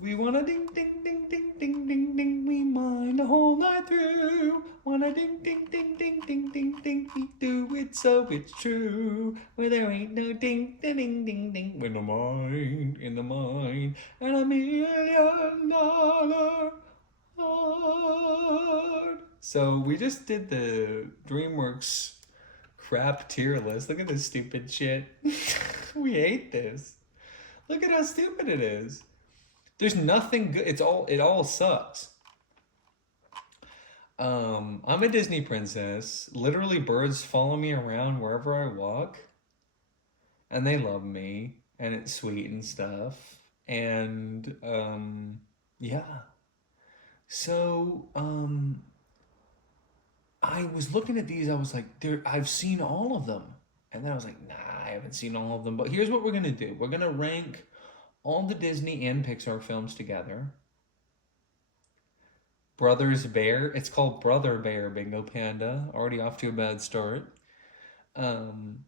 We wanna ding ding ding ding ding ding ding, we mine the whole night through. Wanna ding ding ding ding ding ding ding, we do it so it's true. Where there ain't no ding ding ding ding ding, in the mine, and $1 million heart. So we just did the DreamWorks crap tier list. Look at this stupid shit. We hate this. Look at how stupid it is. There's nothing good. It all sucks. I'm a Disney princess. Literally, birds follow me around wherever I walk, and they love me, and it's sweet and stuff. And yeah. So I was looking at these. I was like, there. I've seen all of them, and then I was like, nah, I haven't seen all of them. But here's what we're gonna do. We're gonna rank all the Disney and Pixar films together. Brothers Bear. It's called Brother Bear Bingo Panda. Already off to a bad start. Um,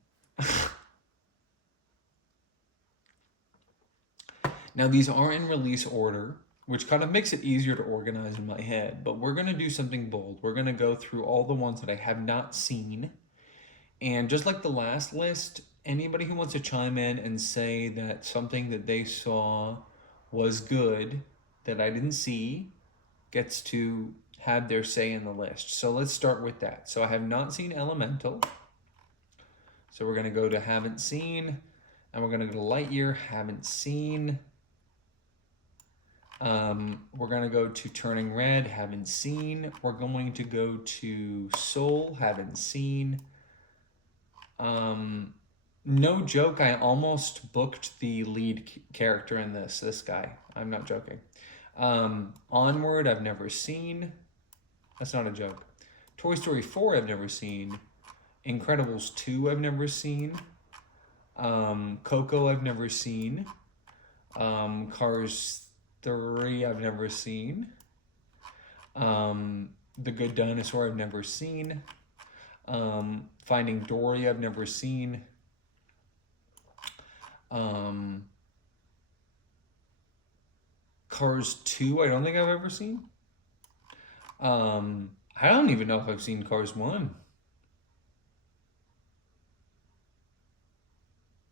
now, these are in release order, which kind of makes it easier to organize in my head. But we're going to do something bold. We're going to go through all the ones that I have not seen. And just like the last list, anybody who wants to chime in and say that something that they saw was good that I didn't see gets to have their say in the list. So let's start with that. So I have not seen Elemental. So we're going to go to haven't seen. And we're going to go to Lightyear, haven't seen. We're going to go to Turning Red, haven't seen. We're going to go to Soul, haven't seen. No joke, I almost booked the lead character in this guy. I'm not joking. Onward, I've never seen. That's not a joke. Toy Story 4, I've never seen. Incredibles 2, I've never seen. Coco, I've never seen. Cars 3, I've never seen. The Good Dinosaur, I've never seen. Finding Dory, I've never seen. Cars 2, I don't think I've ever seen. I don't even know if I've seen Cars 1.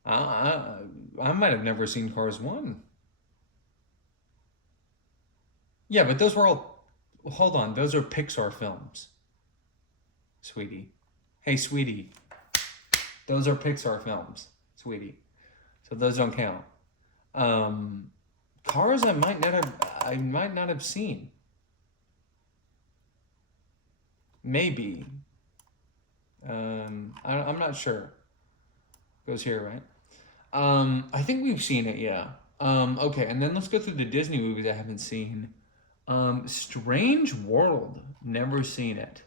I might have never seen Cars 1. Yeah, but those were all. Hold on, those are Pixar films, sweetie. Hey, sweetie. Those are Pixar films, sweetie. So those don't count. Cars I might not have seen. Maybe. I'm not sure. Goes here, right? I think we've seen it, yeah. Okay, and then let's go through the Disney movies I haven't seen. Strange World, never seen it.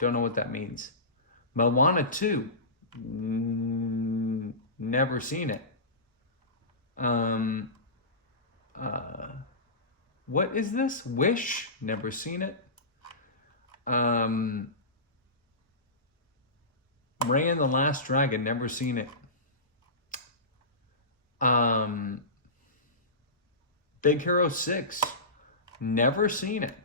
Don't know what that means. Moana 2, never seen it. What is this? Wish, never seen it. Ray and the Last Dragon, never seen it. Big Hero 6, never seen it.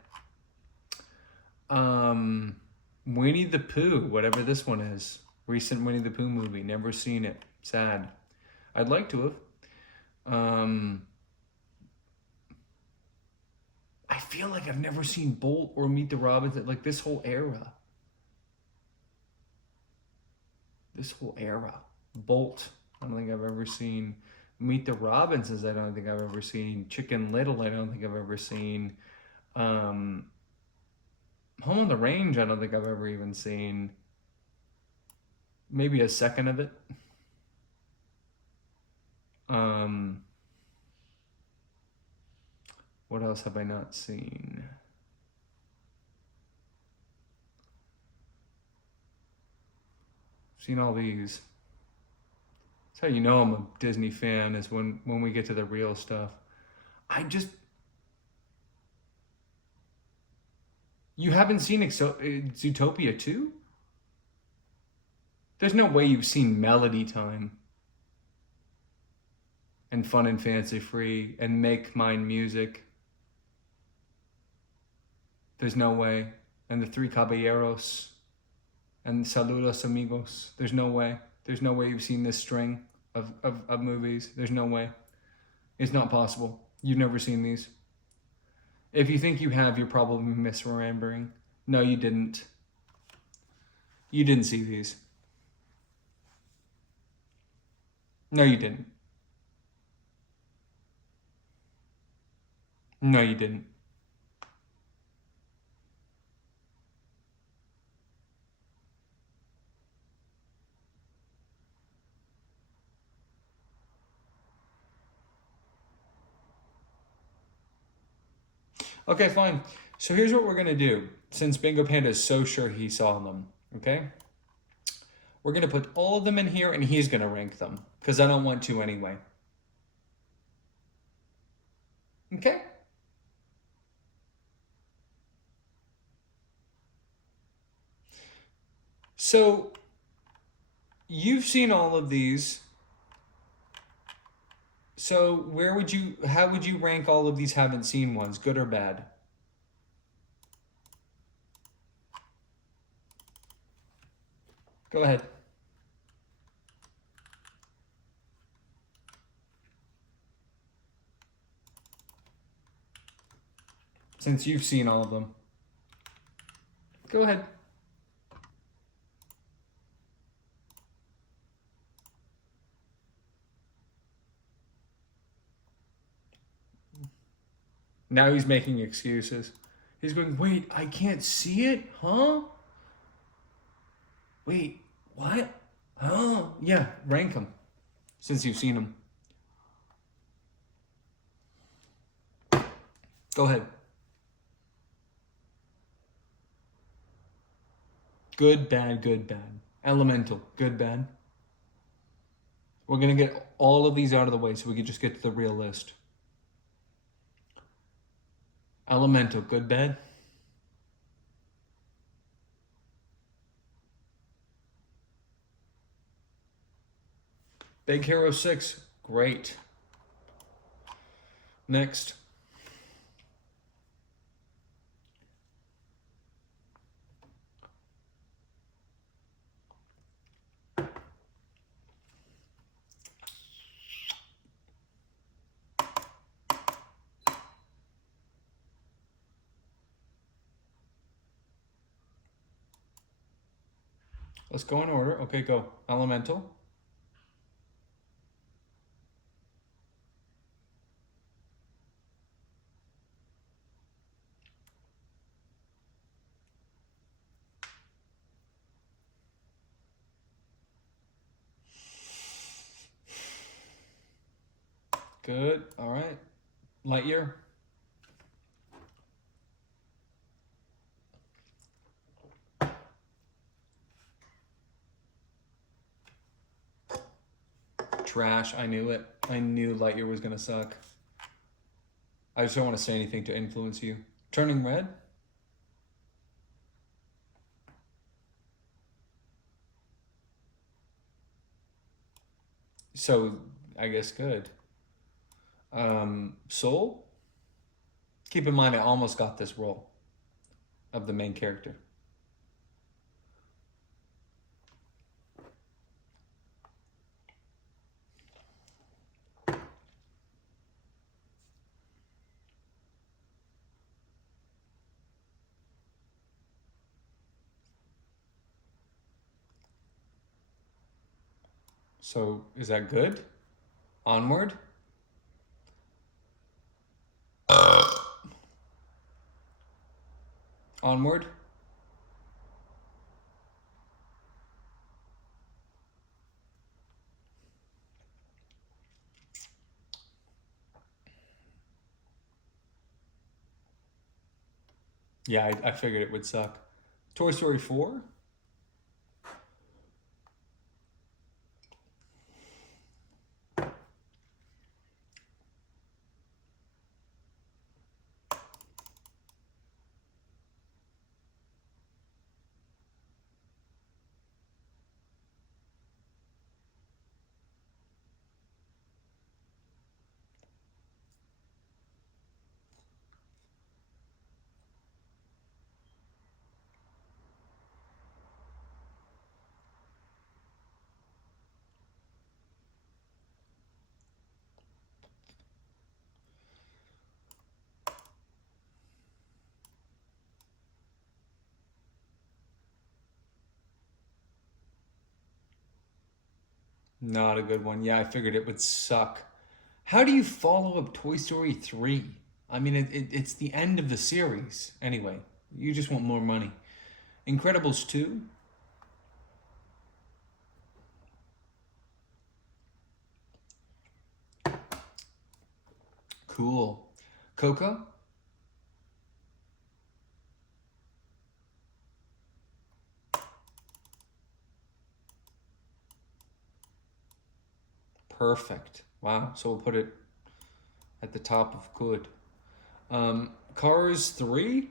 Winnie the Pooh, whatever this one is. Recent Winnie the Pooh movie, never seen it. Sad. I'd like to have. I feel like I've never seen Bolt or Meet the Robinsons, like this whole era. Bolt, I don't think I've ever seen. Meet the Robinsons, I don't think I've ever seen. Chicken Little, I don't think I've ever seen. Home on the Range, I don't think I've ever even seen. Maybe a second of it. What else have I not seen? Seen all these. That's how you know I'm a Disney fan, is when we get to the real stuff. You haven't seen Zootopia 2? There's no way you've seen Melody Time. and fun and fancy free and make mine music. There's no way. And the Three Caballeros and Saludos Amigos. There's no way. There's no way you've seen this string of movies. There's no way. It's not possible. You've never seen these. If you think you have, you're probably misremembering. No, you didn't. You didn't see these. No, you didn't. No, you didn't. Okay, fine. So here's what we're going to do. Since Bingo Panda is so sure he saw them, okay? We're going to put all of them in here and he's going to rank them. Because I don't want to anyway. Okay? So, you've seen all of these. So, how would you rank all of these haven't seen ones, good or bad? Go ahead. Since you've seen all of them. Go ahead. Now he's making excuses. He's going, wait, I can't see it? Huh? Wait, what? Huh? Yeah, rank them. Since you've seen them. Go ahead. Good, bad, good, bad. Elemental, good, bad. We're going to get all of these out of the way so we can just get to the real list. Elemental, good, bad. Big Hero 6, great. Next. Let's go in order. Okay, go. Elemental. Good. All right. Lightyear. Trash. I knew it. I knew Lightyear was going to suck. I just don't want to say anything to influence you. Turning Red. So, I guess good. Soul. Keep in mind, I almost got this role of the main character. So, is that good? Onward? Onward? Yeah, I figured it would suck. Toy Story 4? Not a good one. Yeah, I figured it would suck. How do you follow up Toy Story 3? I mean, it's the end of the series. Anyway, you just want more money. Incredibles 2? Cool. Coco? Perfect. Wow. So we'll put it at the top of good. Cars 3?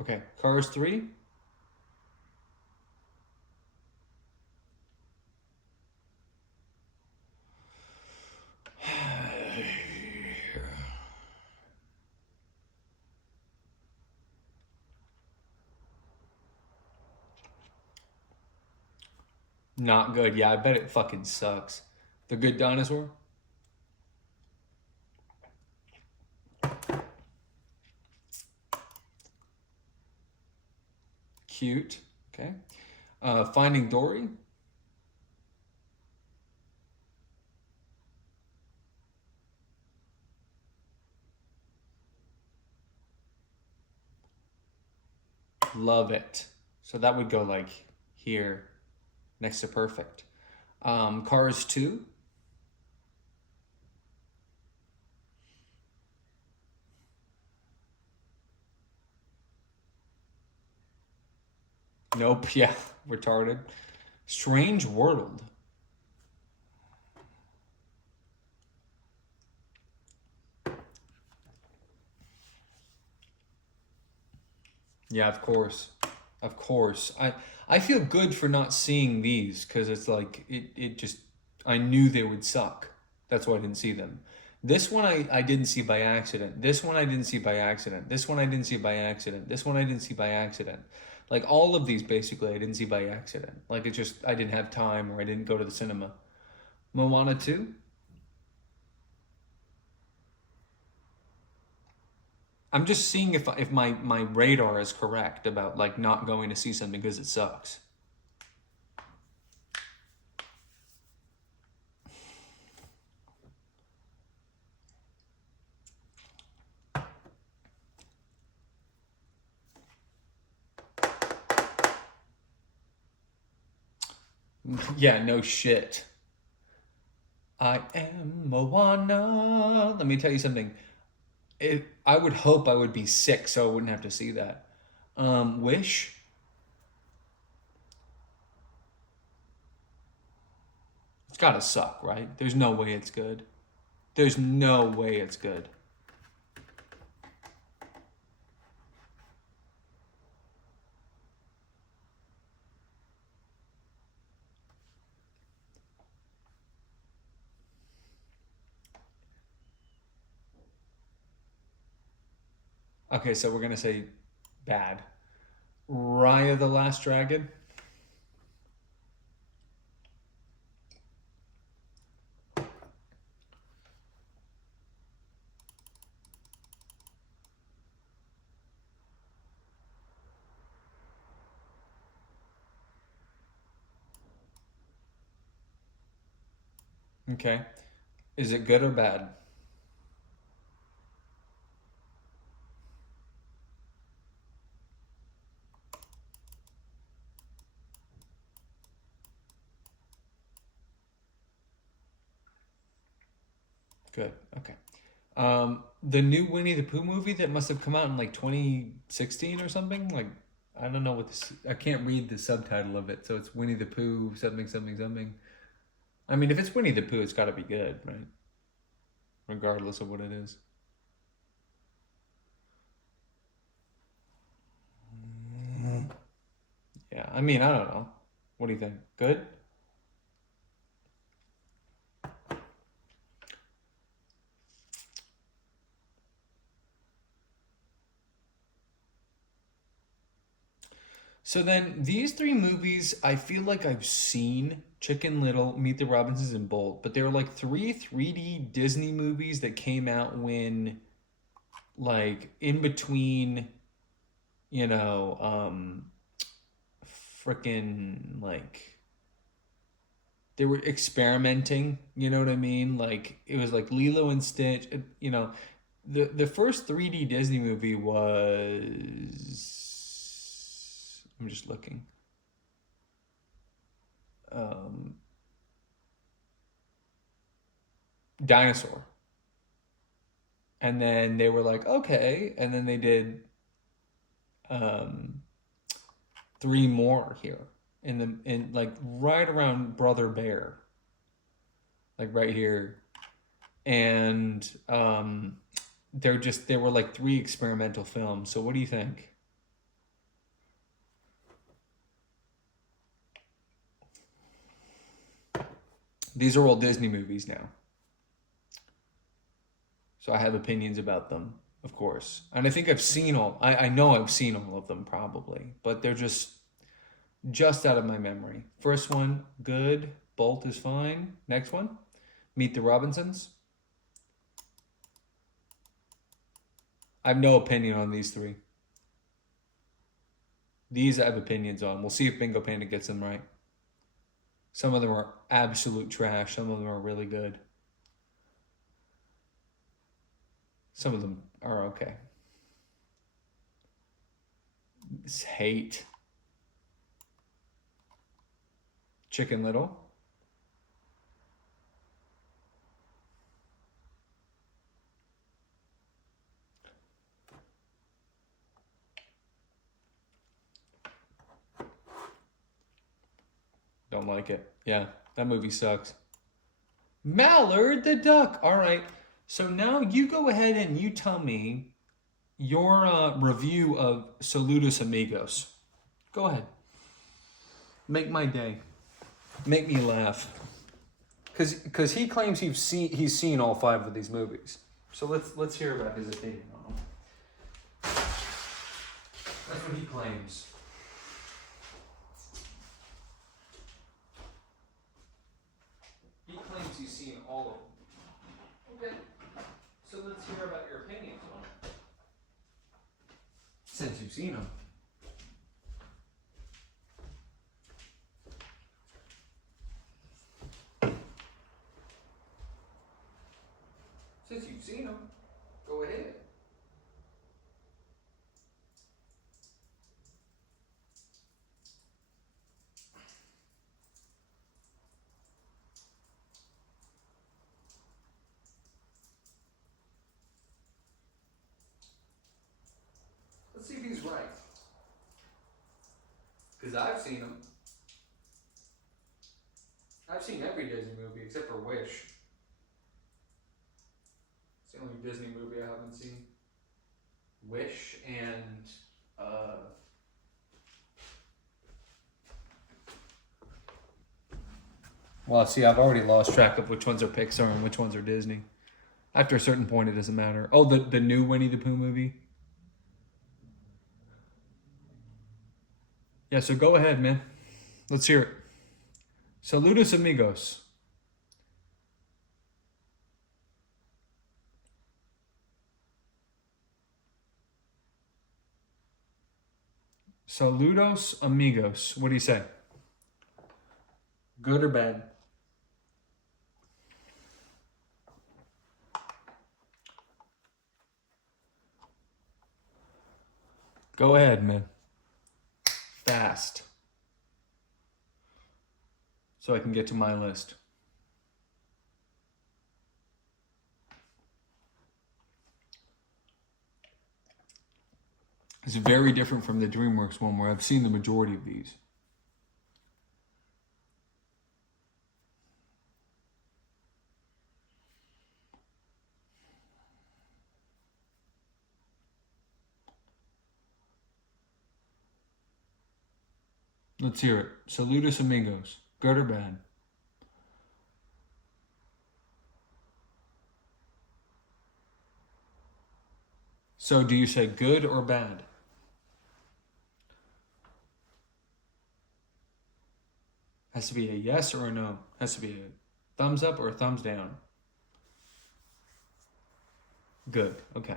Okay. Cars 3? Not good. Yeah, I bet it fucking sucks. The Good Dinosaur? Cute. Okay. Finding Dory? Love it. So that would go like here next to perfect. Cars 2? Nope. Yeah, retarded. Strange World. Yeah, of course. Of course. I feel good for not seeing these because it's like it just I knew they would suck. That's why I didn't see them. This one I didn't see by accident. This one I didn't see by accident. This one I didn't see by accident. This one I didn't see by accident. Like all of these basically I didn't see by accident. Like it just I didn't have time or I didn't go to the cinema. Moana 2? I'm just seeing if my radar is correct about like not going to see something because it sucks. Yeah, no shit. I am Moana. Let me tell you something. I would hope I would be sick so I wouldn't have to see that. Wish? It's gotta suck, right? There's no way it's good. There's no way it's good. Okay, so we're gonna say bad. Raya the Last Dragon? Okay. Is it good or bad? Good. Okay. The new Winnie the Pooh movie that must have come out in like 2016 or something. Like, I don't know what this. I can't read the subtitle of it, so it's Winnie the Pooh something something something. I mean, if it's Winnie the Pooh, it's got to be good, right? Regardless of what it is. Yeah. I mean, I don't know. What do you think? Good. So then these three movies, I feel like I've seen Chicken Little, Meet the Robinsons, and Bolt, but they were like three 3D Disney movies that came out when, like, in between, you know, freaking, like, they were experimenting, you know what I mean? Like, it was like Lilo and Stitch, you know. The first 3D Disney movie was, I'm just looking. Um, Dinosaur. And then they were like, okay, and then they did um, three more here in like right around Brother Bear, like right here, and they were like three experimental films. So what do you think? These are all Disney movies now, so I have opinions about them, of course, and I think I've seen all. I know I've seen all of them probably, but they're just out of my memory. First one, good. Bolt is fine. Next one, Meet the Robinsons. I have no opinion on these three. These I have opinions on. We'll see if Bingo Panda gets them right. Some of them are absolute trash. Some of them are really good. Some of them are okay. It's hate. Chicken Little. Don't like it. Yeah, that movie sucks. Mallard the Duck. All right. So now you go ahead and you tell me your review of Saludos Amigos. Go ahead. Make my day. Make me laugh. Because he claims he's seen all five of these movies. So let's hear about his opinion on them. That's what he claims. He claims he's seen all of them. Okay. So let's hear about your opinions on them. Since you've seen them. Since you've seen them, go ahead. Let's see if he's right. Because I've seen them. I've seen every Disney movie except for Wish. It's the only Disney movie I haven't seen. Wish and well, see, I've already lost track of which ones are Pixar and which ones are Disney. After a certain point, it doesn't matter. Oh, the new Winnie the Pooh movie? Yeah, so go ahead, man. Let's hear it. Saludos amigos. Saludos amigos. What do you say? Good or bad? Go ahead, man. Fast. So I can get to my list. It's very different from the DreamWorks one where I've seen the majority of these. Let's hear it. Saludos amigos. Good or bad? So do you say good or bad? Has to be a yes or a no. Has to be a thumbs up or a thumbs down. Good. Okay.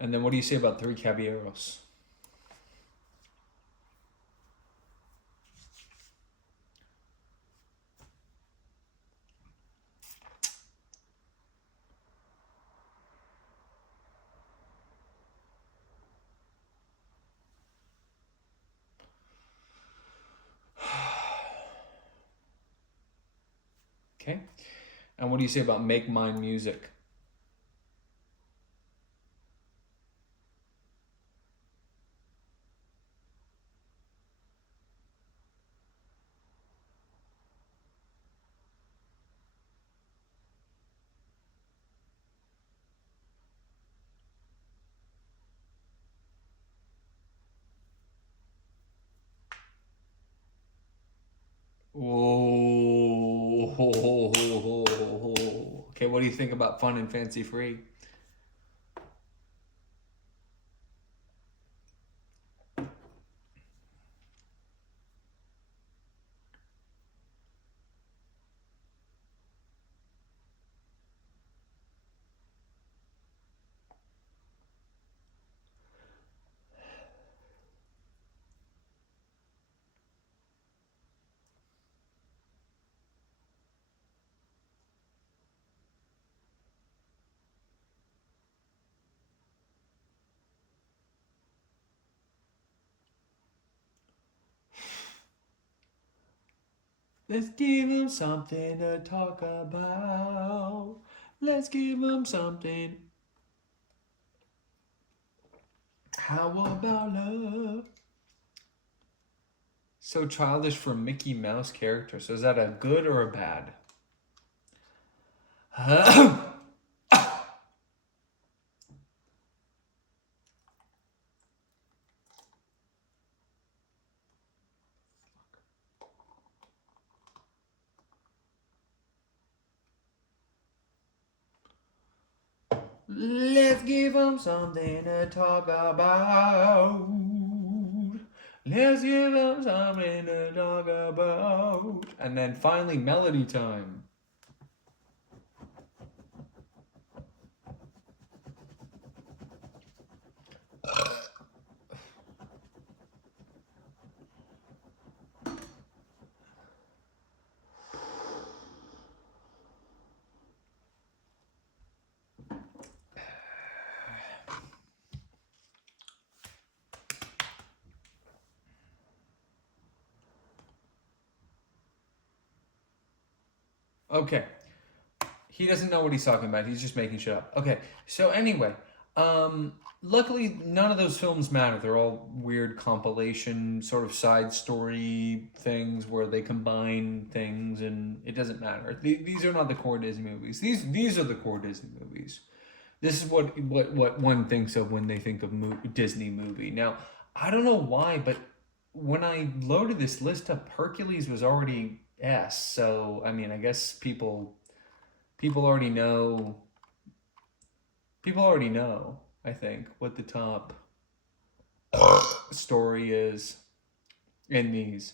And then what do you say about Three Caballeros? Okay. And what do you say about Make Mine Music? Oh. Okay, what do you think about Fun and Fancy Free? Let's give them something to talk about. Let's give them something. How about love? So childish for Mickey Mouse character. So is that a good or a bad? Let's give them something to talk about. Let's give them something to talk about. And then finally, melody time. Okay. He doesn't know what he's talking about. He's just making shit up. Okay. So anyway, luckily none of those films matter. They're all weird compilation sort of side story things where they combine things and it doesn't matter. These are not the core Disney movies. These are the core Disney movies. This is what one thinks of when they think of Disney movie. Now, I don't know why, but when I loaded this list up, Hercules was already S. So I mean, I guess people already know. People already know. I think what the top story is in these.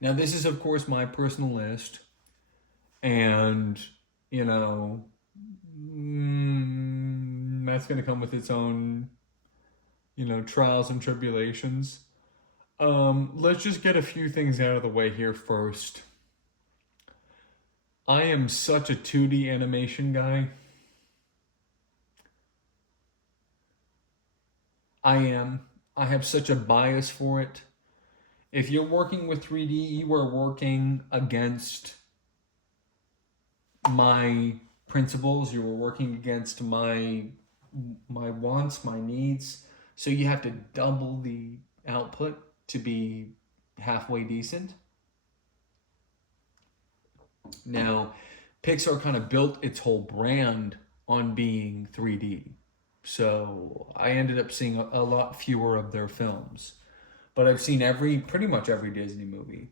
Now, this is of course my personal list, and you know, that's going to come with its own, trials and tribulations. Let's just get a few things out of the way here first. I am such a 2D animation guy. I am. I have such a bias for it. If you're working with 3D, you are working against my principles. You are working against my wants, my needs. So you have to double the output to be halfway decent. Now, Pixar kind of built its whole brand on being 3D. So I ended up seeing a lot fewer of their films. But I've seen pretty much every Disney movie.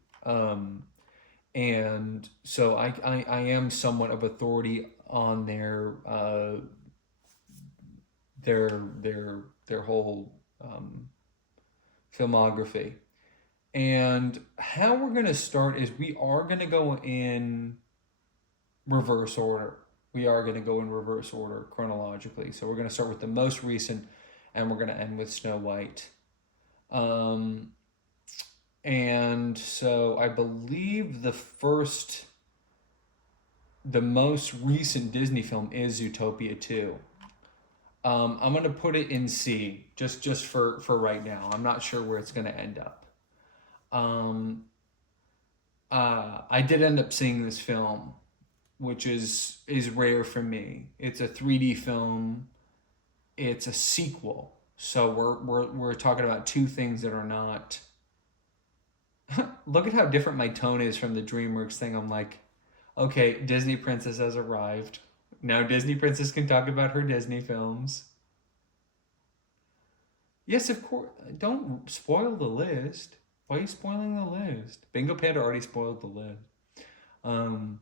And so I am somewhat of authority on their whole filmography. And how we're going to start is we are going to go in reverse order. We are going to go in reverse order chronologically. So we're going to start with the most recent and we're going to end with Snow White. Um, and so I believe the most recent Disney film is Zootopia 2. I'm gonna put it in C just for right now. I'm not sure where it's gonna end up. Um, I did end up seeing this film, which is rare for me. It's a 3D film. It's a sequel, so we're talking about two things that are not. Look at how different my tone is from the DreamWorks thing. I'm like, okay, Disney Princess has arrived. Now Disney Princess can talk about her Disney films. Yes, of course. Don't spoil the list. Why are you spoiling the list? Bingo Panda already spoiled the list. Um,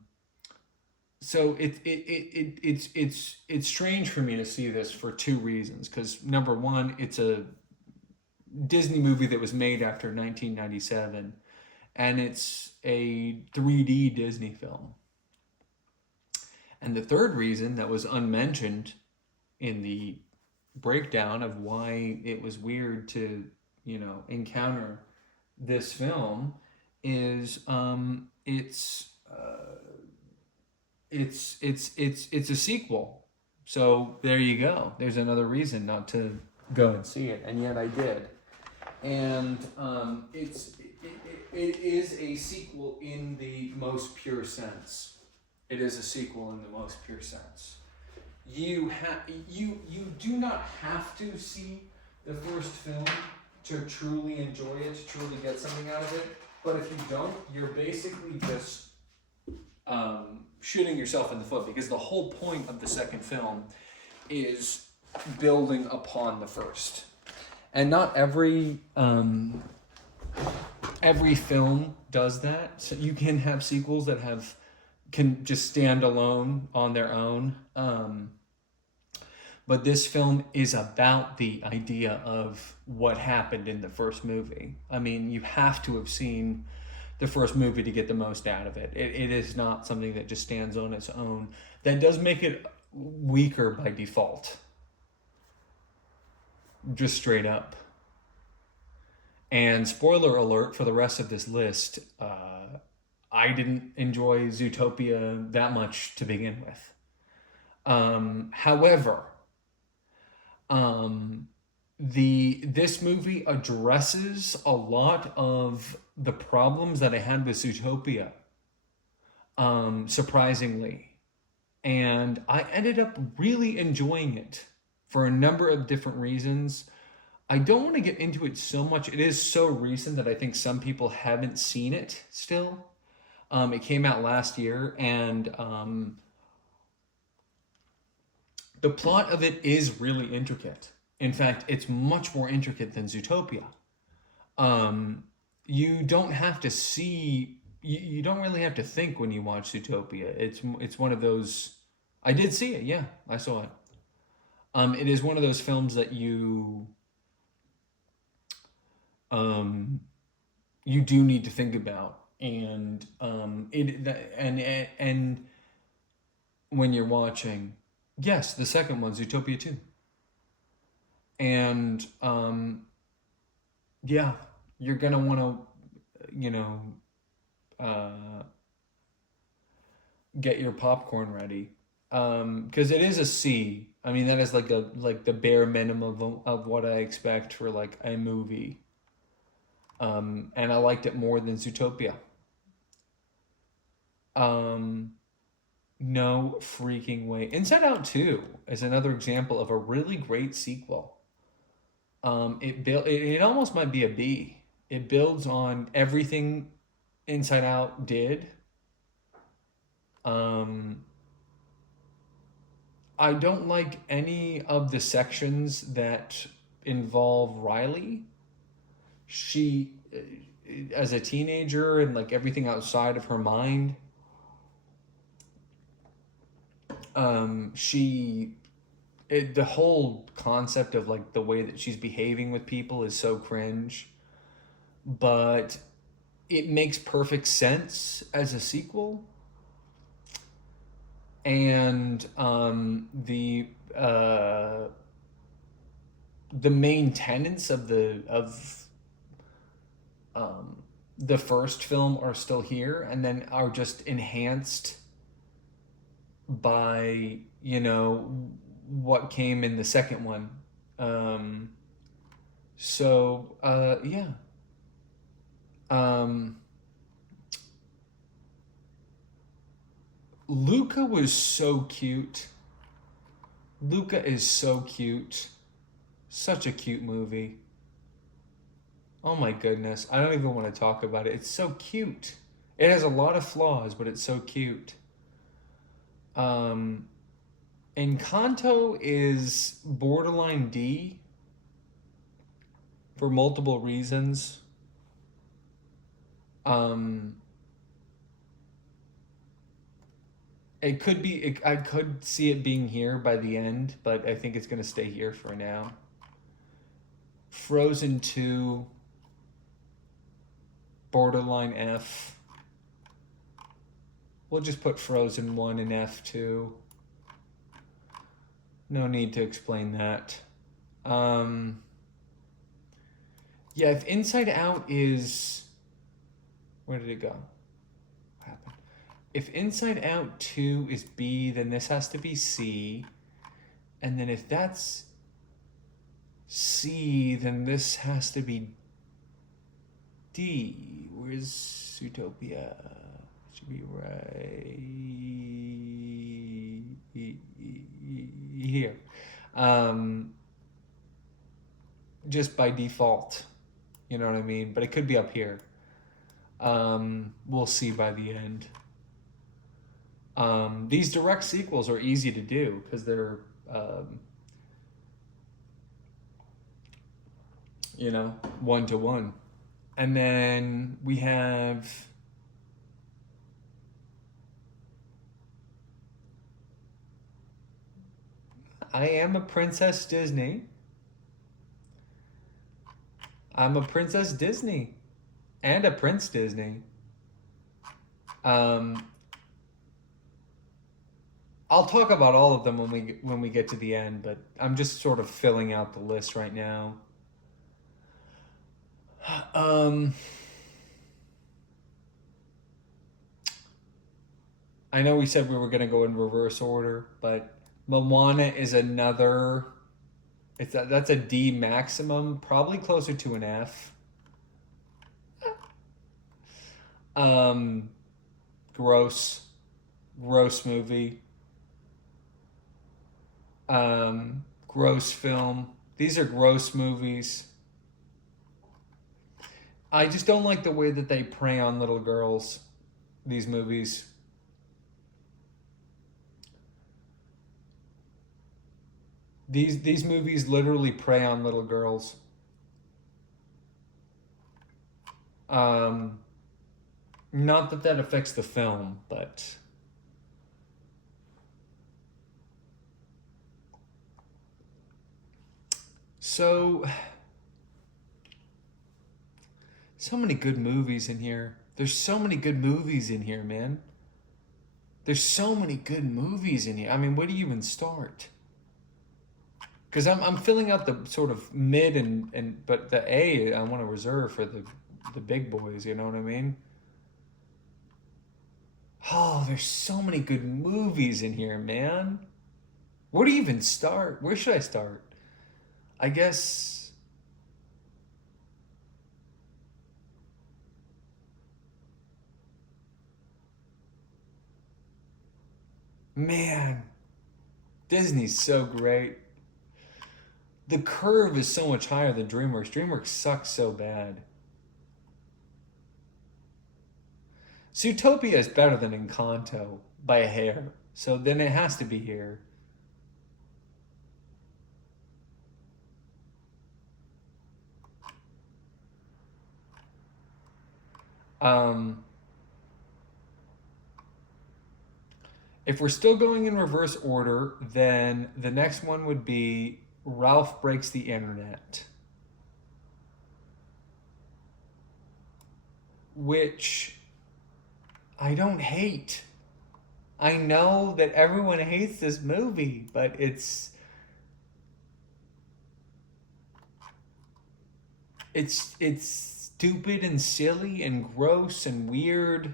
so it's strange for me to see this for two reasons. Because number one, it's a Disney movie that was made after 1997, and it's a 3D Disney film. And the third reason that was unmentioned in the breakdown of why it was weird to, encounter this film is it's a sequel. So there you go. There's another reason not to go and see it, and yet I did. And it is a sequel in the most pure sense. It is a sequel in the most pure sense. You do not have to see the first film to truly enjoy it, to truly get something out of it. But if you don't, you're basically just shooting yourself in the foot, because the whole point of the second film is building upon the first. And not every film does that. So you can have sequels that can just stand alone on their own. But this film is about the idea of what happened in the first movie. I mean, you have to have seen the first movie to get the most out of it. It is not something that just stands on its own. That does make it weaker by default. Just straight up. And spoiler alert for the rest of this list, I didn't enjoy Zootopia that much to begin with. However, this movie addresses a lot of the problems that I had with Zootopia, surprisingly. And I ended up really enjoying it for a number of different reasons. I don't want to get into it so much. It is so recent that I think some people haven't seen it still. It came out last year, and the plot of it is really intricate. In fact, it's much more intricate than Zootopia. You don't have to see. You don't really have to think when you watch Zootopia. It's one of those. I did see it. Yeah, I saw it. It is one of those films that you do need to think about, and and when you're watching, yes, the second one, Zootopia 2, and yeah, you're gonna want to, get your popcorn ready, because it is a C. I mean, that is like the bare minimum of what I expect for like a movie. And I liked it more than Zootopia. No freaking way. Inside Out 2 is another example of a really great sequel. It almost might be a B. It builds on everything Inside Out did. I don't like any of the sections that involve Riley. She, as a teenager, and like everything outside of her mind, the whole concept of like the way that she's behaving with people is so cringe. but it makes perfect sense as a sequel. And the main tenets of the first film are still here, and then are just enhanced by, you know, what came in the second one. Um, yeah. Um, Luca was so cute. Luca is so cute. Such a cute movie. Oh my goodness. I don't even want to talk about it. It's so cute. It has a lot of flaws, but it's so cute. Um, Encanto is borderline D for multiple reasons. Um, it could be, I could see it being here by the end, but I think it's going to stay here for now. Frozen 2, borderline F. We'll just put Frozen 1 in F2. No need to explain that. Yeah, if Inside Out is... Where did it go? What happened? If Inside Out 2 is B, then this has to be C. And then if that's C, then this has to be D. Where's Zootopia? It should be right here. Just by default. You know what I mean? But it could be up here. We'll see by the end. These direct sequels are easy to do because they're, you know, 1-to-1. And then we have I Am a Princess Disney. I'm a Princess Disney and a Prince Disney. I'll talk about all of them when we get to the end, but I'm just sort of filling out the list right now. I know we said we were going to go in reverse order, but Moana is another... That's a D maximum, probably closer to an F. Gross movie. Gross film. These are gross movies. I just don't like the way that they prey on little girls, these movies. These movies literally prey on little girls. Not that affects the film, but... So many good movies in here. There's so many good movies in here, man. There's so many good movies in here. I mean, where do you even start? Because I'm filling out the sort of mid but the A I want to reserve for the big boys, you know what I mean? Oh, there's so many good movies in here, man. Where do you even start? Where should I start? I guess... Man, Disney's so great. The curve is so much higher than DreamWorks. DreamWorks sucks so bad. Zootopia is better than Encanto by a hair. So then it has to be here. If we're still going in reverse order, then the next one would be Ralph Breaks the Internet. which I don't hate. I know that everyone hates this movie, but it's stupid and silly and gross and weird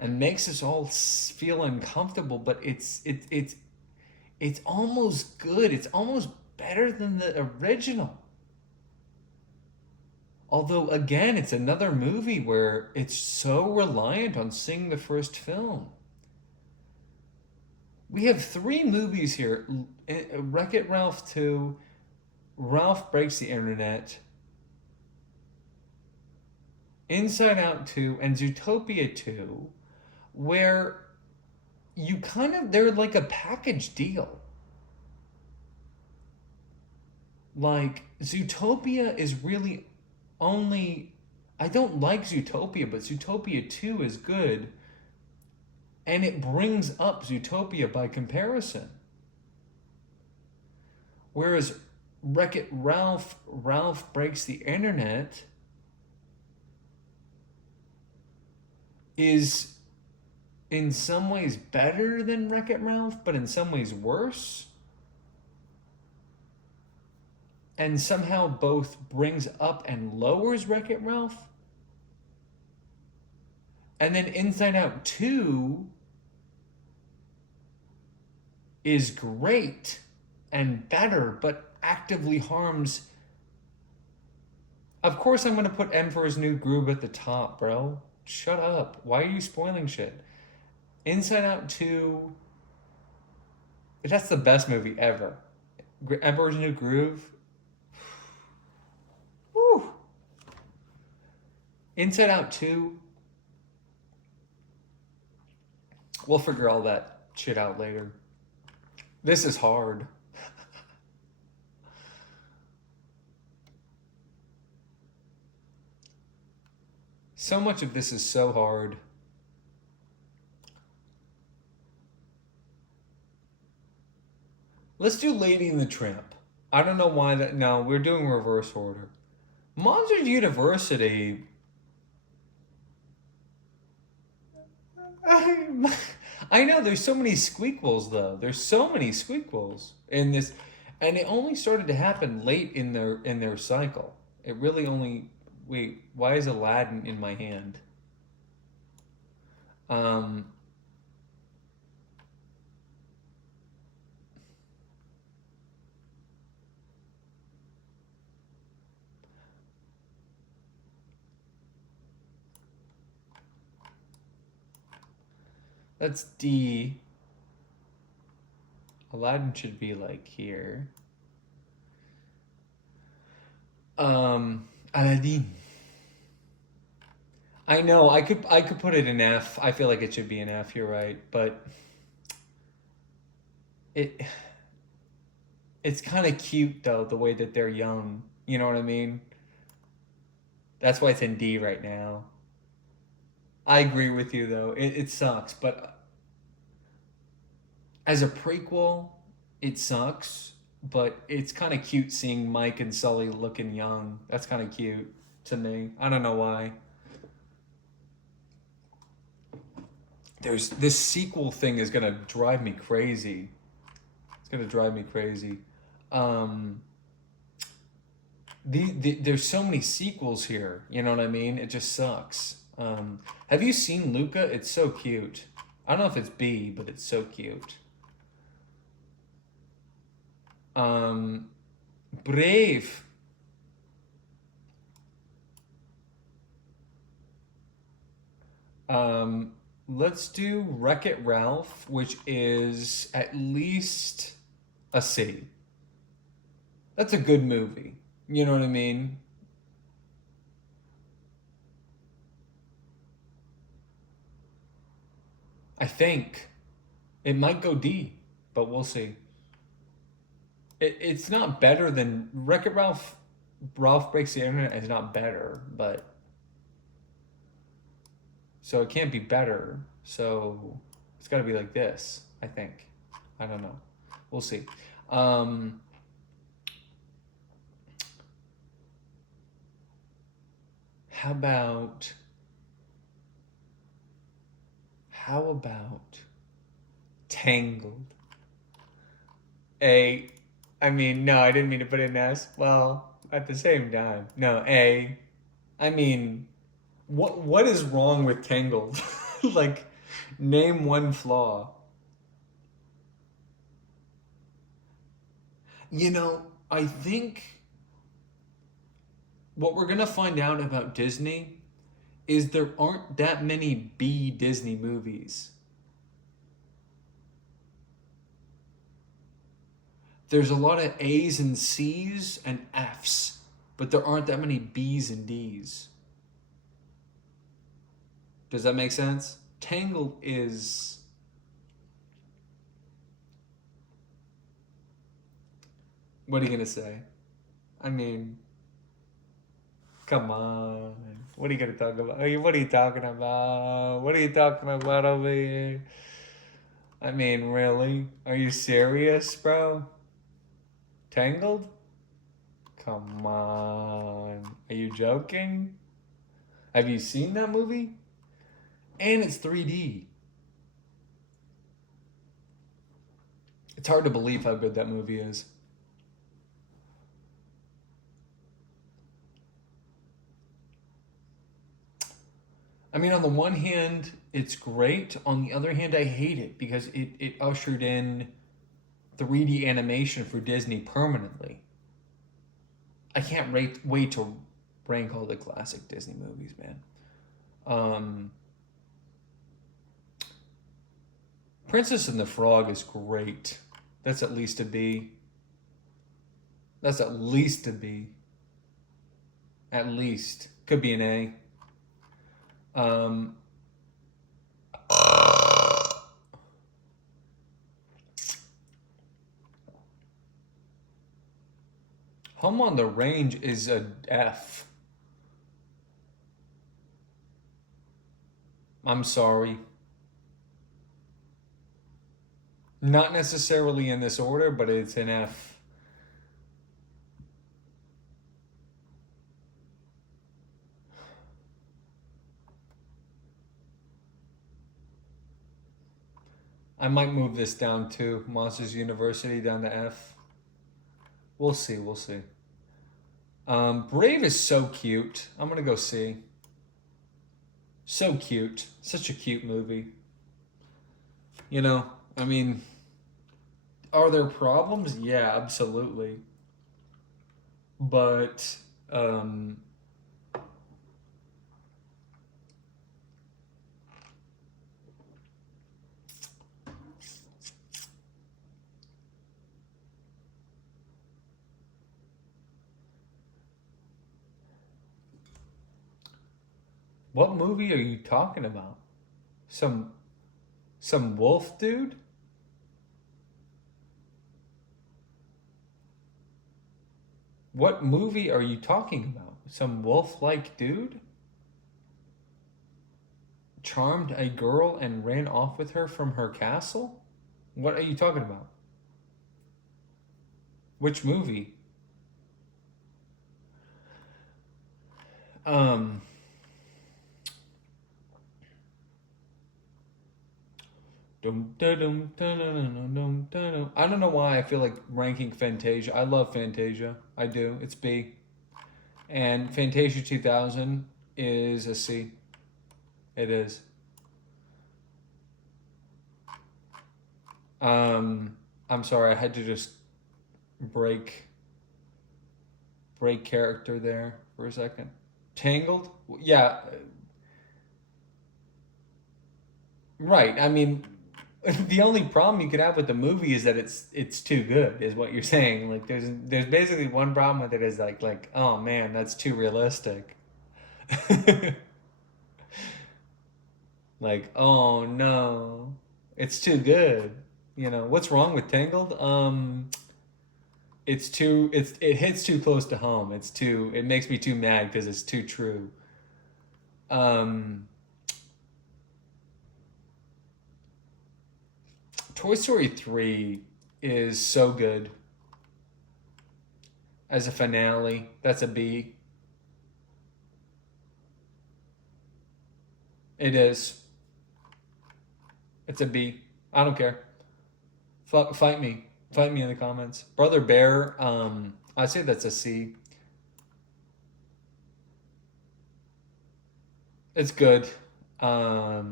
and makes us all feel uncomfortable, but it's almost good. It's almost better than the original. Although again, it's another movie where it's so reliant on seeing the first film. We have three movies here: Wreck-It Ralph 2, Ralph Breaks the Internet, Inside Out 2, and Zootopia 2, where you kind of, they're like a package deal. Like, Zootopia is really only. I don't like Zootopia, but Zootopia 2 is good. And it brings up Zootopia by comparison. Whereas Wreck-It Ralph, Ralph Breaks the Internet is in some ways better than Wreck-It Ralph, but in some ways worse. And somehow both brings up and lowers Wreck-It Ralph. And then Inside Out 2 is great and better, but actively harms. Of course, I'm going to put Emperor's New Groove at the top, bro. Shut up. Why are you spoiling shit? Inside Out 2, that's the best movie ever. Emperor's New Groove. Woo. Inside Out 2, we'll figure all that shit out later. This is hard. So much of this is so hard. Let's do Lady and the Tramp. I don't know why that. No, we're doing reverse order. Monsters University. I know there's so many squeakquels though. There's so many squeakquels in this, and it only started to happen late in their cycle. It really only. Wait, why is Aladdin in my hand? That's D. Aladdin should be like here. Aladdin. I know I could put it in F. I feel like it should be an F. You're right, but it it's kind of cute though the way that they're young. You know what I mean? That's why it's in D right now. I agree with you though. It sucks, but as a prequel, it sucks. But it's kind of cute seeing Mike and Sully looking young. That's kind of cute to me. I don't know why. There's this sequel thing is gonna drive me crazy. It's gonna drive me crazy. There's so many sequels here. You know what I mean? It just sucks. Have you seen Luca? It's so cute. I don't know if it's B, but it's so cute. Brave. Let's do Wreck-It Ralph, which is at least a C. That's a good movie. You know what I mean? I think it might go D, but we'll see. It's not better than Wreck-It Ralph. Ralph Breaks the Internet is not better, but so it can't be better. So it's got to be like this, I think. I don't know. We'll see. How about How about Tangled? A, I mean, no, I didn't mean to put an S. Well, at the same time, no, A. I mean, what is wrong with Tangled? Like, name one flaw. You know, I think what we're gonna find out about Disney is there aren't that many B Disney movies. There's a lot of A's and C's and F's, but there aren't that many B's and D's. Does that make sense? Tangled is. What are you gonna say? I mean, come on. What are you gonna talk about? What are you talking about? What are you talking about over here? I mean, really? Are you serious, bro? Tangled? Come on. Are you joking? Have you seen that movie? And it's 3D. It's hard to believe how good that movie is. I mean, on the one hand, it's great. On the other hand, I hate it because it ushered in 3D animation for Disney permanently. I can't wait to rank all the classic Disney movies, man. Princess and the Frog is great. That's at least a B. That's at least a B. At least. Could be an A. Home on the Range is a F. I'm sorry. Not necessarily in this order, but it's an F. I might move this down to Monsters University down to F. We'll see, we'll see. Brave is so cute. I'm gonna go C. So cute. Such a cute movie. You know, I mean, are there problems? Yeah, absolutely. But, what movie are you talking about? Some wolf dude? What movie are you talking about? Some wolf-like dude? Charmed a girl and ran off with her from her castle? What are you talking about? Which movie? Um, I don't know why I feel like ranking Fantasia. I love Fantasia. I do. It's B. And Fantasia 2000 is a C. It is. I'm sorry. I had to just break character there for a second. Tangled? Yeah. Right. I mean, the only problem you could have with the movie is that it's too good, is what you're saying. Like there's basically one problem with it is like oh man, that's too realistic. Like oh no, it's too good. You know what's wrong with Tangled? It hits too close to home. It makes me too mad because it's too true. Um, Toy Story 3 is so good as a finale. That's a B. It is. It's a B. I don't care. Fight me. Fight me in the comments. Brother Bear, I say that's a C. It's good. I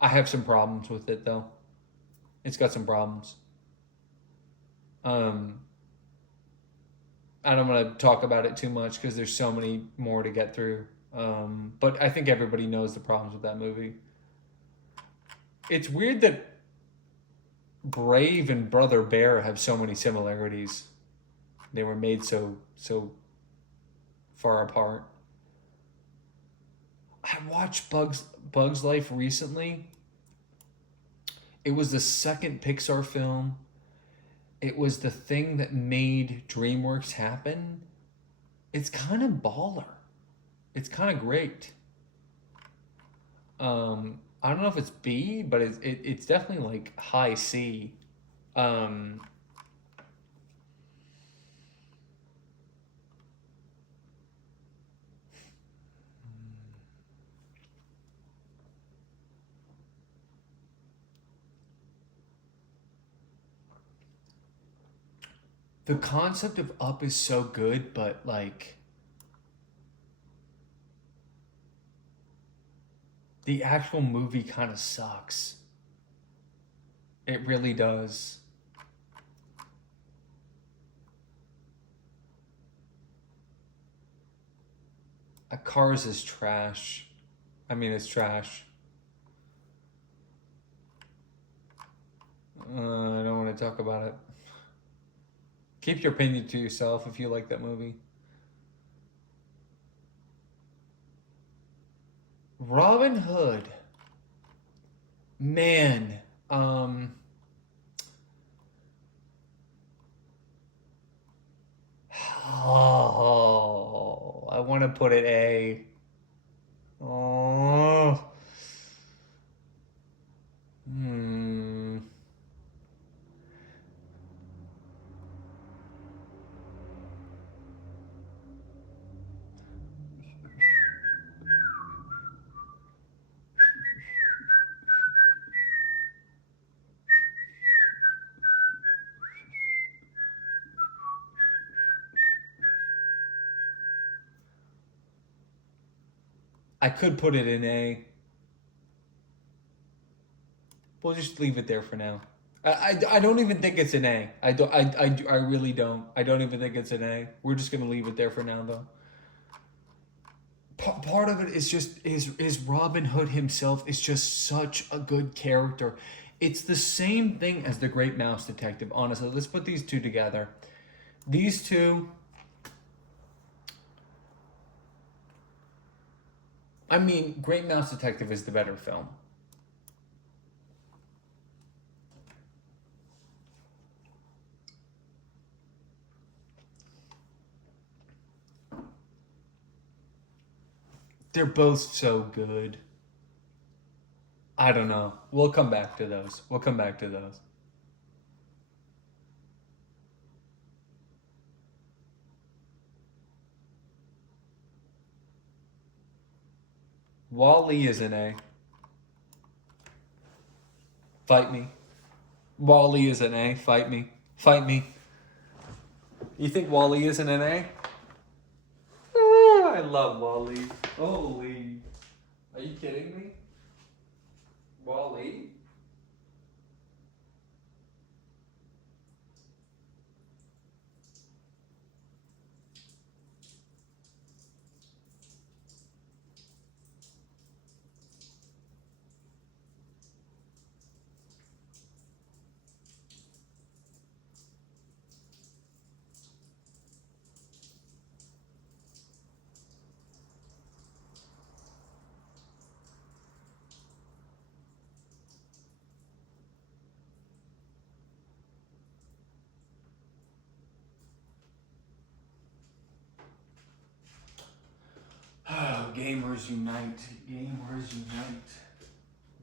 have some problems with it though. It's got some problems. Um, I don't want to talk about it too much because there's so many more to get through. But I think everybody knows the problems with that movie. It's weird that Brave and Brother Bear have so many similarities. They were made so far apart. I watched Bugs Life recently. It was the second Pixar film. It was the thing that made DreamWorks happen. It's kind of baller. It's kind of great. I don't know if it's B, but it's definitely like high C. Um, the concept of Up is so good, but like the actual movie kind of sucks. It really does. Cars is trash. I mean, it's trash. I don't want to talk about it. Keep your opinion to yourself if you like that movie. Robin Hood. Man, oh, I want to put it A. Oh. Hmm. I could put it in A. We'll just leave it there for now. I don't even think it's an A. I really don't. I don't even think it's an A. We're just gonna leave it there for now though. Part of it is just is Robin Hood himself is just such a good character. It's the same thing as the Great Mouse Detective. Honestly, let's put these two together. These two. I mean, Great Mouse Detective is the better film. They're both so good. I don't know. We'll come back to those. We'll come back to those. Wall-E is an A. Fight me. Wall-E is an A. Fight me. Fight me. You think Wall-E isn't an A? I love Wall-E. Holy. Are you kidding me? Wall-E? Oh, gamers unite. Gamers unite.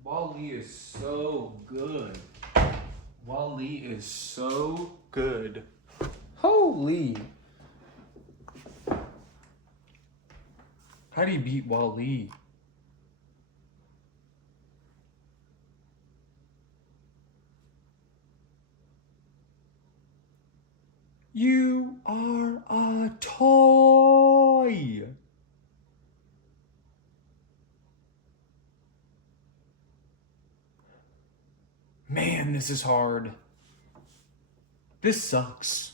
Wall-E is so good. Wall-E is so good. Holy. How do you beat Wall-E? are a toy. Man, this is hard. This sucks.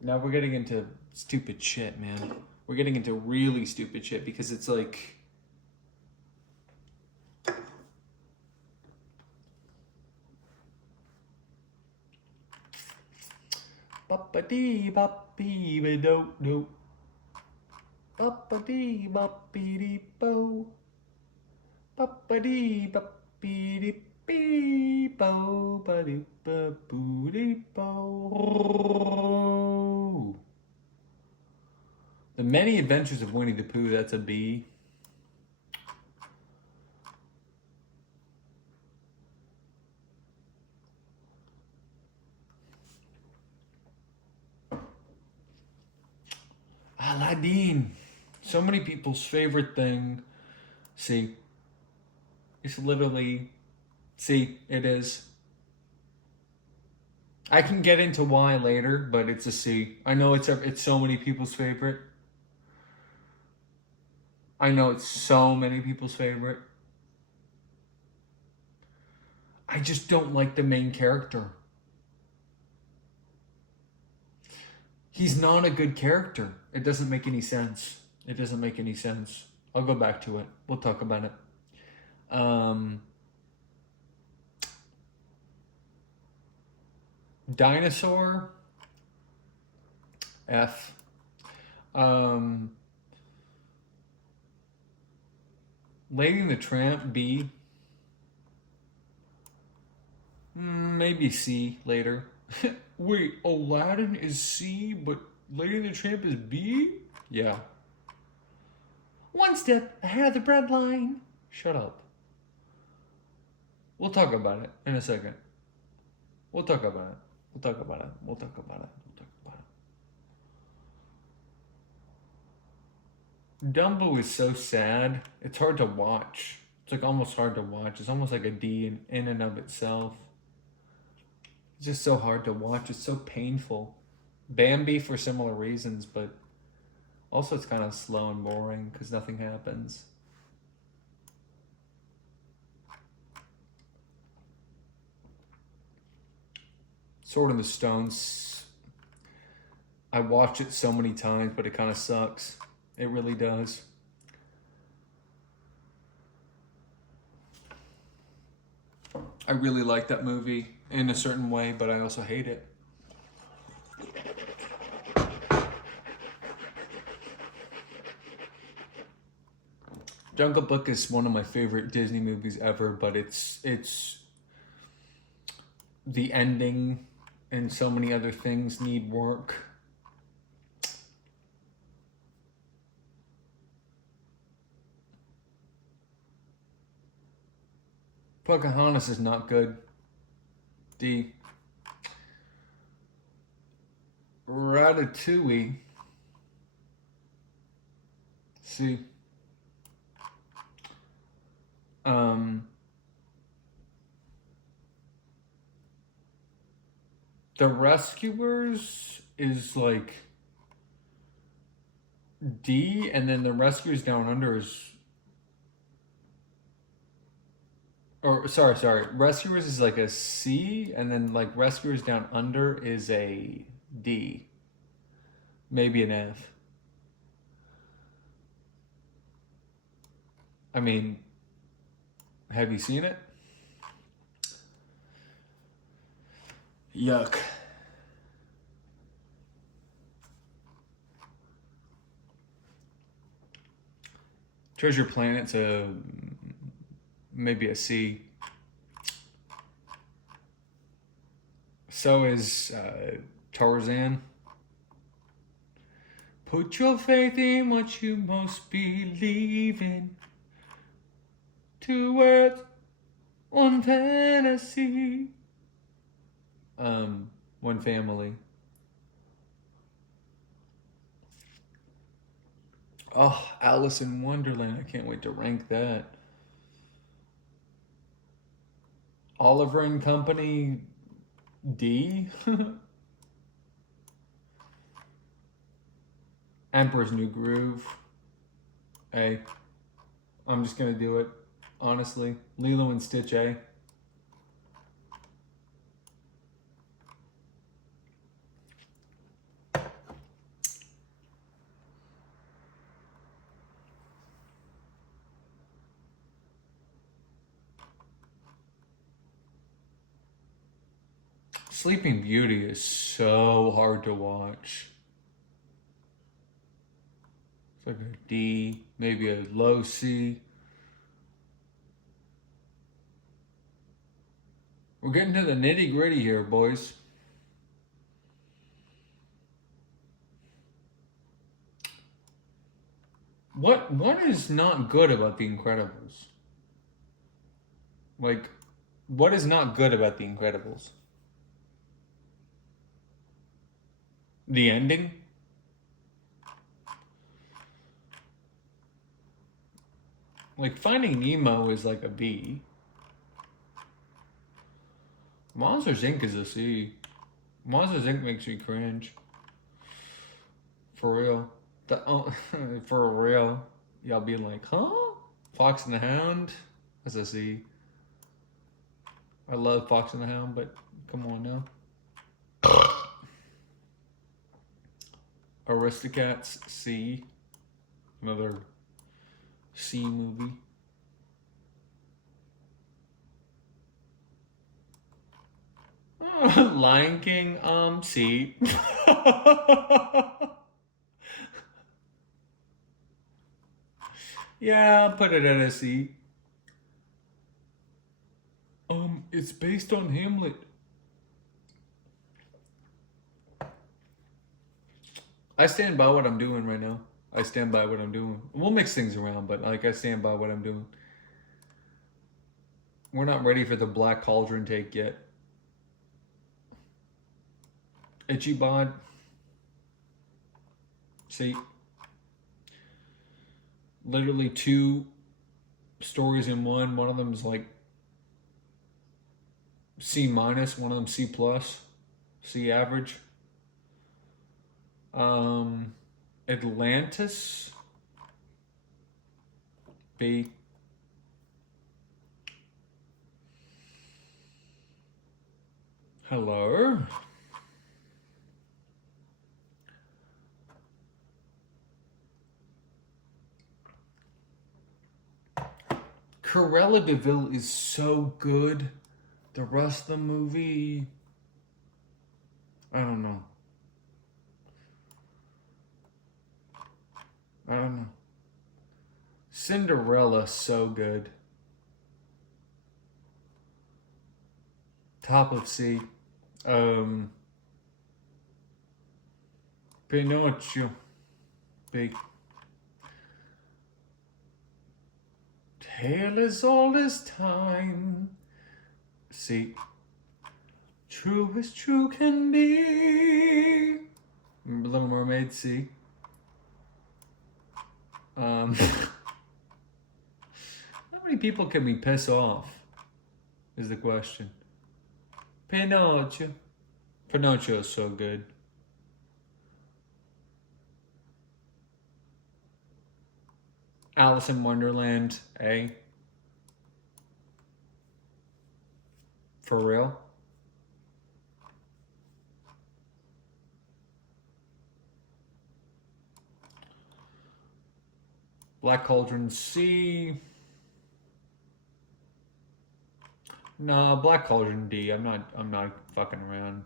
Now we're getting into stupid shit, man. We're getting into really stupid shit because it's like... Ba-ba-dee, ba-bee, ba-do-do. Ba-ba-dee, ba-bee-dee, bo. Ba-ba-dee, ba-bee-dee, bee, bo, ba-dee, ba-boo-dee, bo. The Many Adventures of Winnie the Pooh, that's a B. Aladdin. So many people's favorite thing. See, it's literally, see, it is. I can get into why later, but it's a C. I know it's so many people's favorite. I know it's so many people's favorite. I just don't like the main character. He's not a good character. It doesn't make any sense. It doesn't make any sense. I'll go back to it. We'll talk about it. Dinosaur, F. Lady and the Tramp, B. Maybe C later. Wait, Aladdin is C, but Lady and the Tramp is B? Yeah. One step ahead of the bread line. Shut up. We'll talk about it in a second. We'll talk about it. We'll talk about it. We'll talk about it. We'll talk about it. Dumbo is so sad. It's hard to watch. It's like almost hard to watch. It's almost like a D in and of itself. It's just so hard to watch. It's so painful. Bambi for similar reasons, but also it's kind of slow and boring because nothing happens. Sword in the Stones. I watched it so many times, but it kind of sucks. It really does. I really like that movie in a certain way, but I also hate it. Jungle Book is one of my favorite Disney movies ever, but it's the ending and so many other things need work. Pocahontas is not good. D. Ratatouille. C. The Rescuers is like D, and then The Rescuers Down Under is, or sorry, Rescuers is like a C, and then like Rescuers Down Under is a D, maybe an F. I mean, have you seen it? Yuck. Treasure Planet's maybe a C. So is Tarzan. Put your faith in what you most believe in. 2 words, 1 fantasy. One family. Oh, Alice in Wonderland. I can't wait to rank that. Oliver and Company, D. Emperor's New Groove. A. I'm just gonna do it. Honestly. Lilo and Stitch A. Sleeping Beauty is so hard to watch. It's like a D, maybe a low C. We're getting to the nitty gritty here, boys. What is not good about The Incredibles? Like, what is not good about The Incredibles? The ending? Like, Finding Nemo is like a B. Monsters Inc. is a C. Monsters Inc. makes me cringe. For real. For real. Y'all be like, huh? Fox and the Hound? That's a C. I love Fox and the Hound, but come on now. Aristocats, C. Another C movie. Lion King, C. Yeah, I'll put it at a C. It's based on Hamlet. I stand by what I'm doing right now. I stand by what I'm doing. We'll mix things around, but like I stand by what I'm doing. We're not ready for the Black Cauldron take yet. Itchy Bod. See, literally two stories in one. One of them is like C minus. One of them C plus, C average. Atlantis. B. Hello. Cruella de Vil is so good. The rest of the movie, I don't know. I don't know. Cinderella, so good. Top of C. Pinocchio. Big. Tale as old as time. C. True as true can be. Little Mermaid, C. How many people can we piss off? Is the question. Pinocchio. Pinocchio is so good. Alice in Wonderland, A. For real? Black Cauldron, C. No, Black Cauldron, D. I'm not fucking around.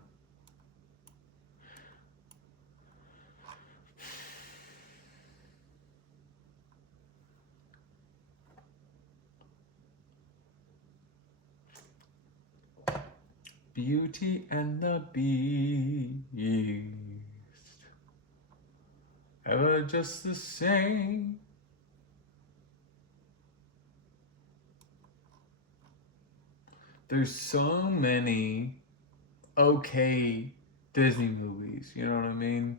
Beauty and the Beast. Ever just the same. There's so many okay Disney movies, you know what I mean?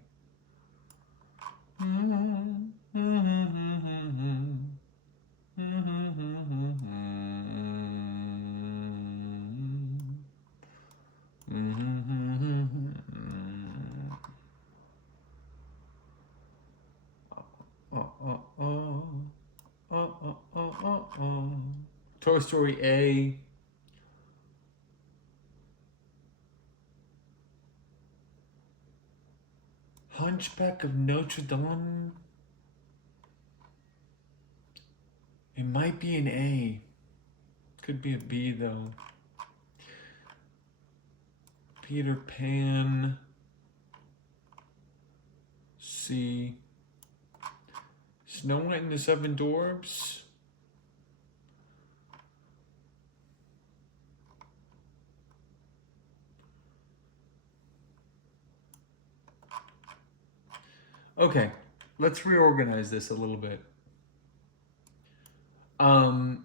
Toy Story A. Hunchback of Notre Dame. It might be an A. Could be a B though. Peter Pan. C. Snow White and the Seven Dwarfs. Okay, let's reorganize this a little bit. I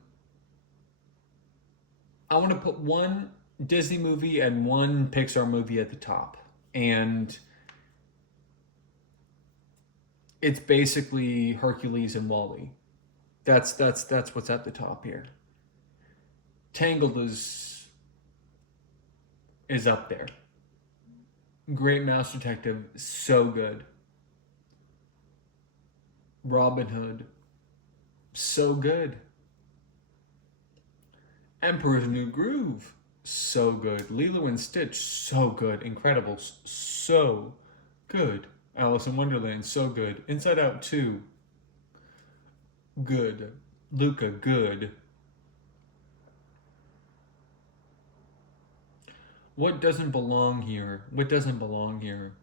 want to put one Disney movie and one Pixar movie at the top. And it's basically Hercules and Wall-E. That's what's at the top here. Tangled is up there. Great Mouse Detective, so good. Robin Hood, so good. Emperor's New Groove, so good. Lilo and Stitch, so good. Incredibles, so good. Alice in Wonderland, so good. Inside Out 2, good. Luca, good. What doesn't belong here? What doesn't belong here?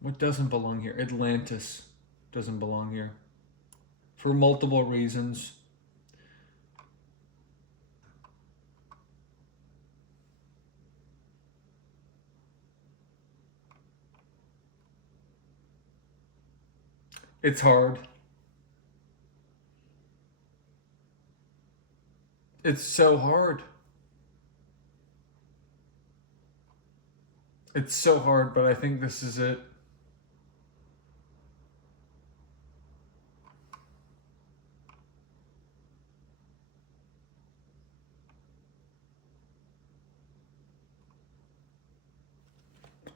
What doesn't belong here? Atlantis doesn't belong here. For multiple reasons. It's hard. It's so hard. It's so hard, but I think this is it.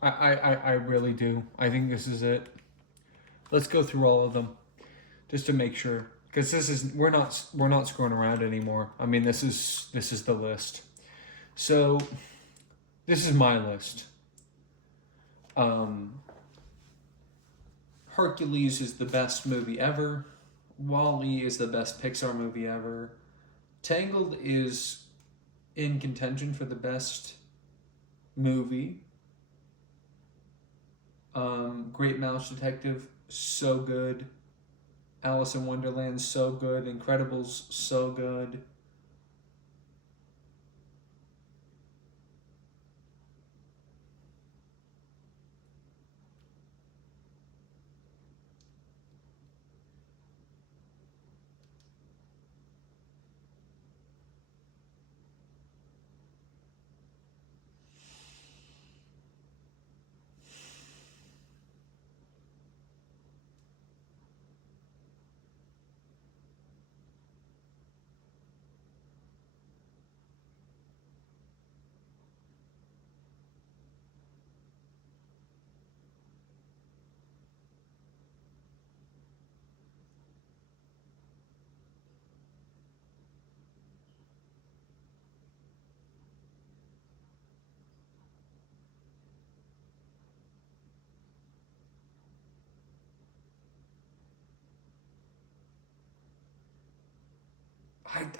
I really do. I think this is it. Let's go through all of them just to make sure, because this is we're not screwing around anymore. I mean, this is the list. So this is my list. Hercules is the best movie ever. Wall-E is the best Pixar movie ever. Tangled is in contention for the best movie. Great Mouse Detective, so good. Alice in Wonderland, so good. Incredibles, so good.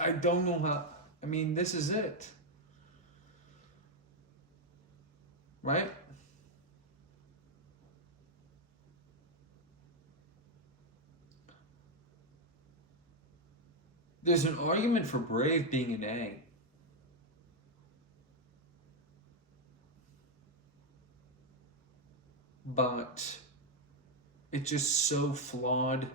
I don't know how. I mean, this is it, right? There's an argument for Brave being an A. But it's just so flawed.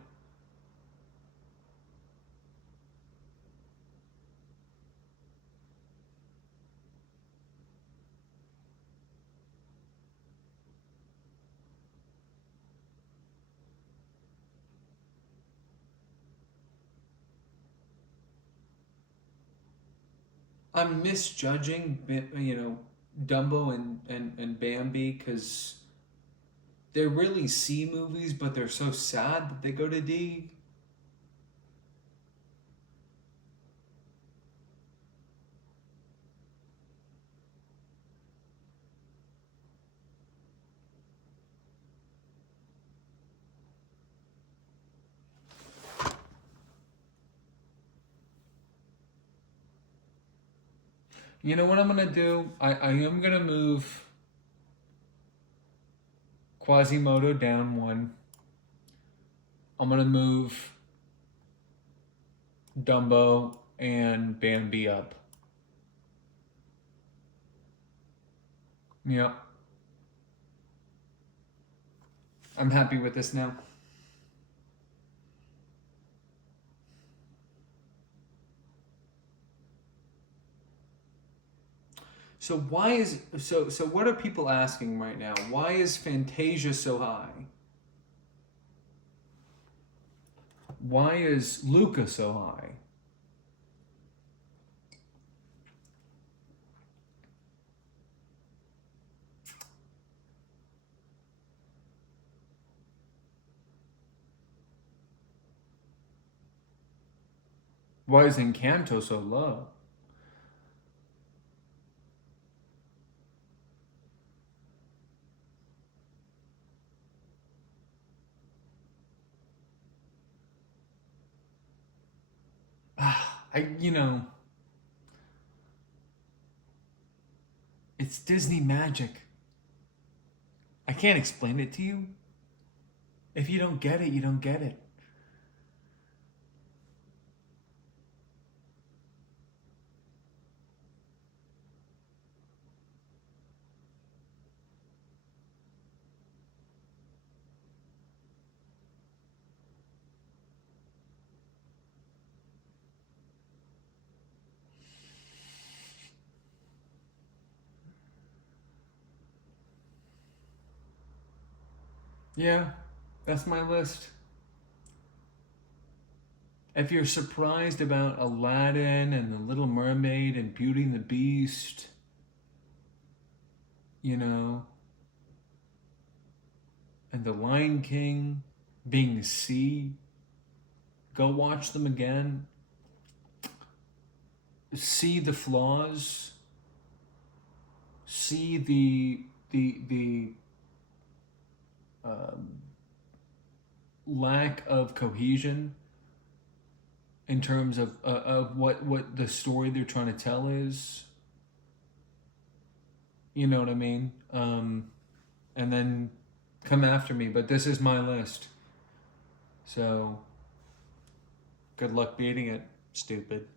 I'm misjudging, Dumbo and Bambi because they're really C movies, but they're so sad that they go to D. You know what I'm gonna do? I am gonna move Quasimodo down one. I'm gonna move Dumbo and Bambi up. Yeah. I'm happy with this now. So why is so what are people asking right now? Why is Fantasia so high? Why is Luca so high? Why is Encanto so low? It's Disney magic. I can't explain it to you. If you don't get it, you don't get it. Yeah, that's my list. If you're surprised about Aladdin and The Little Mermaid and Beauty and the Beast, you know, and The Lion King being the sea, go watch them again. See the flaws. See the um, lack of cohesion in terms of what the story they're trying to tell is. You know what I mean? And then come after me. But this is my list. So good luck beating it, stupid.